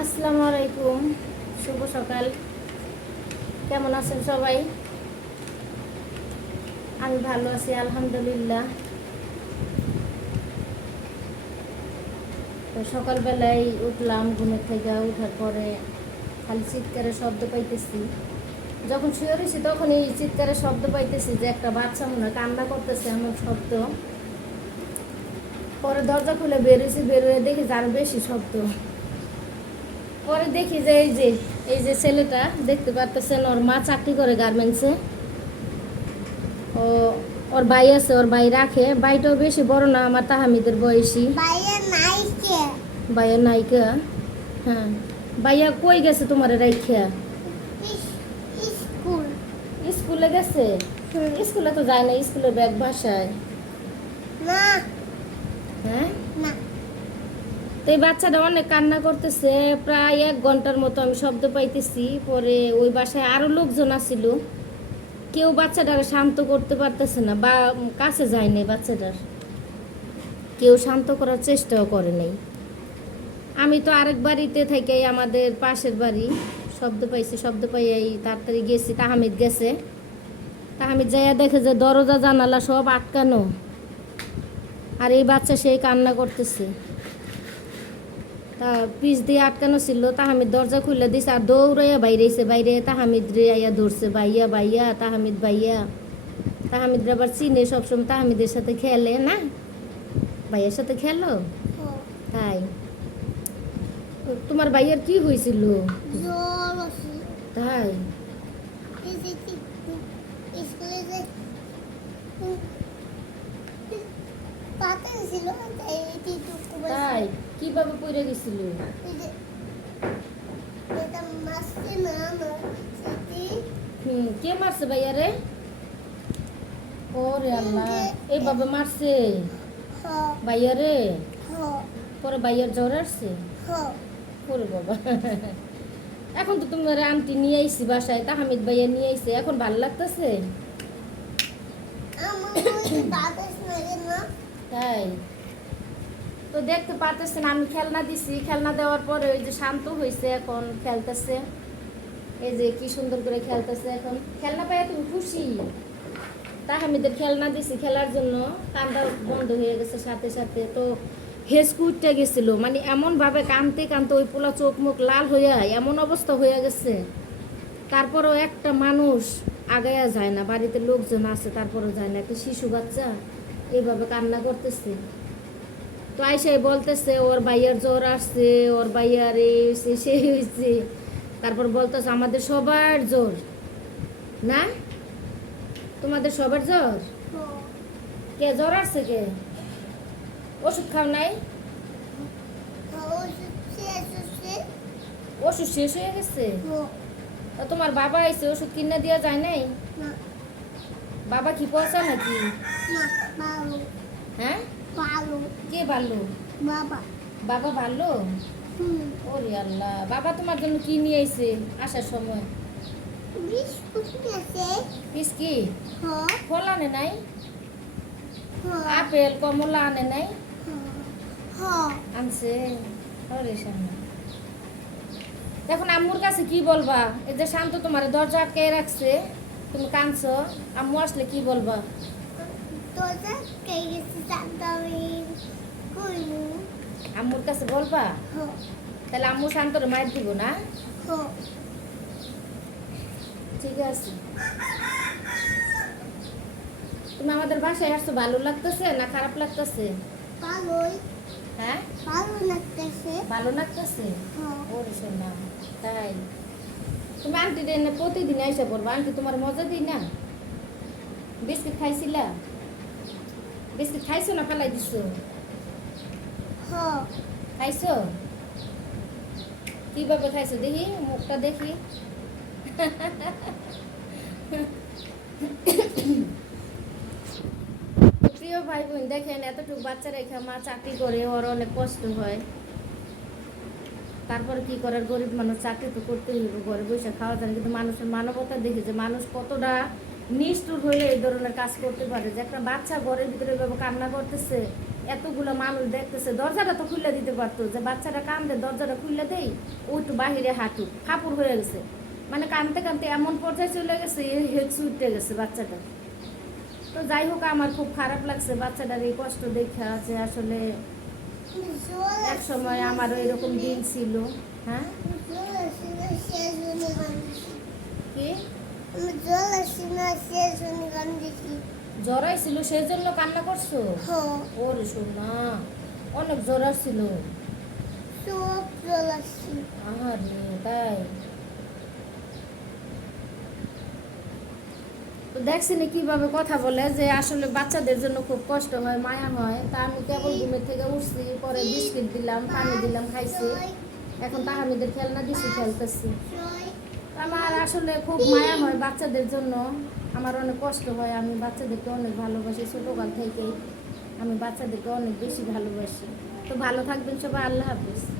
আসসালামু আলাইকুম, শুভ সকাল। কেমন আছেন সবাই? আমি ভালো আছি, আলহামদুলিল্লাহ। তো সকালবেলায় উঠলাম, ঘুমের থেকে উঠার পরে খালি চিৎকারের শব্দ পাইতেছি। যখন শুয়ে রয়েছি তখন এই চিৎকারের শব্দ পাইতেছি যে একটা বাচ্চা মনে কান্না করতেছে এমন শব্দ। পরে দরজা খুলে বেরোয়েছি বেরোয় দেখি যে আরও বেশি শব্দ। পরে দেখি যে এই যে এই যে ছেলেটা দেখতে পারতেছেন ওর মা চাকরি করে গার্মেন্টসে ও ওর ভাই আছে ওর ভাই রাখে। ভাইটাও বেশি বড় না আমার তাহামিদের বয়সী। ভাইয়ের নায়িকা হ্যাঁ। ভাইয়া কই গেছে তোমার রাইখা? স্কুলে। গেছে? স্কুলে তো যায় না স্কুলের ব্যাগ বাসায়। না। হ্যাঁ? না। তো এই বাচ্চাটা অনেক কান্না করতেছে, প্রায় এক ঘণ্টার মতো আমি শব্দ পাইতেছি। পরে ওই বাসায় আরও লোকজন আসছিল কেউ বাচ্চাটাকে শান্ত করতে পারতেছে না বা কাছে যায় নাই বাচ্চাটার। কেউ শান্ত করার চেষ্টাও করে নাই। আমি তো আরেক বাড়িতে থেকে আমাদের পাশের বাড়ি। শব্দ পাইছি, শব্দ পাইয়াই তাড়াতাড়ি গেছি, তাহামিদ গেছে। তাহামিদ যাইয়া দেখে যে দরজা, জানালা সব আটকানো। আর এই বাচ্চা সেই কান্না করতেছে। তা পিস দিয়ে আটকানো ছিল তাহামিদ দরজা খুলে দিছে আর দৌড়াইয়া বাইরে এসে বাইরে তাহামিদ রে আইয়া ধরছে বাইয়া বাইয়া তাহামিদ বাইয়া। তাহামিদ আবার চিনে সবসময় তাহামিদের সাথে খেলে না? ভাইয়ের সাথে খেলো? তাই? তো তোমার ভাইয়ের কি হয়েছিল তাই এই যে কি- স্কুলে যে উম, পাতা ছিল তাই কীভাবে পড়ে গেছিল এই কে মারছে ভাইয়ারে ওরে আল্লাহ এইভাবে মারছে? হ। ভাইয়ারে হ। পরে ভাইয়ার জ্বর আসছে? ওরে বাবা। এখন তো তোমার আন্টি নিয়ে আইসি বাসায় তাহামিদ ভাইয়া নিয়ে আইসে এখন ভালো লাগতেছে? আমার বাতাস লাগে না। তাই? তো দেখতে পারতেছেন, আমি খেলনা দিছি। খেলনা দেওয়ার পরে ওই যে শান্ত হয়েছে এখন খেলতেছে। এই যে কি সুন্দর করে খেলতেছে এখন। খেলনা পাইয়া তুমি খুশি? তাহামিদের খেলনা দিছি খেলার জন্য। কান্দা বন্ধ হয়ে গেছে সাথে সাথে। তো হেসকুটটা গেছিল। মানে এমনভাবে কানতে কানতে ওই পোলা চোখ মুখ লাল হইয়া, এমন অবস্থা হয়ে গেছে। তারপরেও একটা মানুষ আগায়া যায় না। বাড়িতে লোকজন আছে, তারপরেও যায় না। একটা শিশু বাচ্চা। এইভাবে কান্না করতেছে। তো আইসাই বলতেছে ওর ভাইয়ার জ্বর আসছে ওর ভাইয়ার এই হয়েছে সেই হয়েছে তারপর বলতেছে আমাদের সবার জ্বর। না? তোমাদের সবার জ্বর? কে জ্বর আসছে কে? ওষুধ খাও নাই? ওষুধ শেষ হয়ে গেছে? তা তোমার বাবা আইছে ওষুধ কিনে দেওয়া যায় নাই? না। বাবা কি পয়সা নাকি? হ্যাঁ? কে ভালো বাবা। বাবা ভালো ওরে আল্লাহ বাবা তোমার জন্য কি নিয়ে আইছে আসার সময়? বিস্কুট কি ফল আনে নাই? হ আপেল কমলা আনে নাই? হ আনছে? ওরে সামনে। এখন আম্মুর কাছে কি বলবা? এই যে শান্ত তোমার দরজা আটকে রাখছে। তুমি কাঁদছো? আম্মু আসলে কি বলবা? আম্মুর কাছে বলবা? তাহলে আম্মু শান্তরে মায়ের দিব না? ঠিক আছে। তুমি আমাদের বাসায় আসছো ভালো লাগতেছে না খারাপ লাগতেছে? ভালোই হ্যাঁ? ভালো লাগতেছে। ভালো লাগতেছে? ওরে শোনা তাই? তুমি আন্টি এনে প্রতিদিন আইসা পড়বা। আন্টি তোমার মজা দিই না? বিস্কিট খাইছিলা? বিস্কিট খাইছো না ফেলাই দিছো? খাইছো? কীভাবে খাইছো দেখি মুখটা দেখি। প্রিয় ভাই বোন দেখেন এতটুকু বাচ্চা রেখে মা চাকরি করে ওর অনেক কষ্ট হয়। তারপরে কি করার গরিব মানুষ চাকরি তো করতে হবে ঘরে বসে খাওয়া যায়। কিন্তু মানুষের মানবতা দেখে যে মানুষ কতটা নিষ্ঠুর হলে এই ধরনের কাজ করতে পারে। যে একটা বাচ্চা ঘরের ভিতরে এভাবে কান্না করতেছে, এতগুলো মানুষ দেখতেছে, দরজাটা তো খুলে দিতে পারতো। যে বাচ্চাটা কান্দে, দরজাটা খুলে দেই, ও একটু বাহিরে হাঁটুক। ফাপুর হয়ে গেছে। মানে কানতে কানতে এমন পর্যায়ে চলে গেছে হেড উঠে গেছে বাচ্চাটা। তো যাই হোক, আমার খুব খারাপ লাগছে। বাচ্চাটার এই কষ্ট দেখা যে আসলে এক সময় আমারও এরকম দিন ছিল হ্যাঁ? কি? জ্বর ছিল সেই জন্য কান্না করছ? ওরে শোনা অনেক জ্বর ছিল আহারে তাই? তো দেখছি না কীভাবে কথা বলে যে আসলে বাচ্চাদের জন্য খুব কষ্ট হয় মায়া হয় তা আমি কেবল ঘুমের থেকে উঠছি, পরে বিস্কিট দিলাম, পানি দিলাম, খাইছি। এখন তাহামিদের খেলনা দিছি, খেলতেছি। আমার আসলে খুব মায়া হয় বাচ্চাদের জন্য। আমার অনেক কষ্ট হয়, আমি বাচ্চাদেরকে অনেক ভালোবাসি। ছোটোকাল থেকেই আমি বাচ্চাদেরকে অনেক বেশি ভালোবাসি। তো ভালো থাকবেন সবাই, আল্লাহ হাফিজ।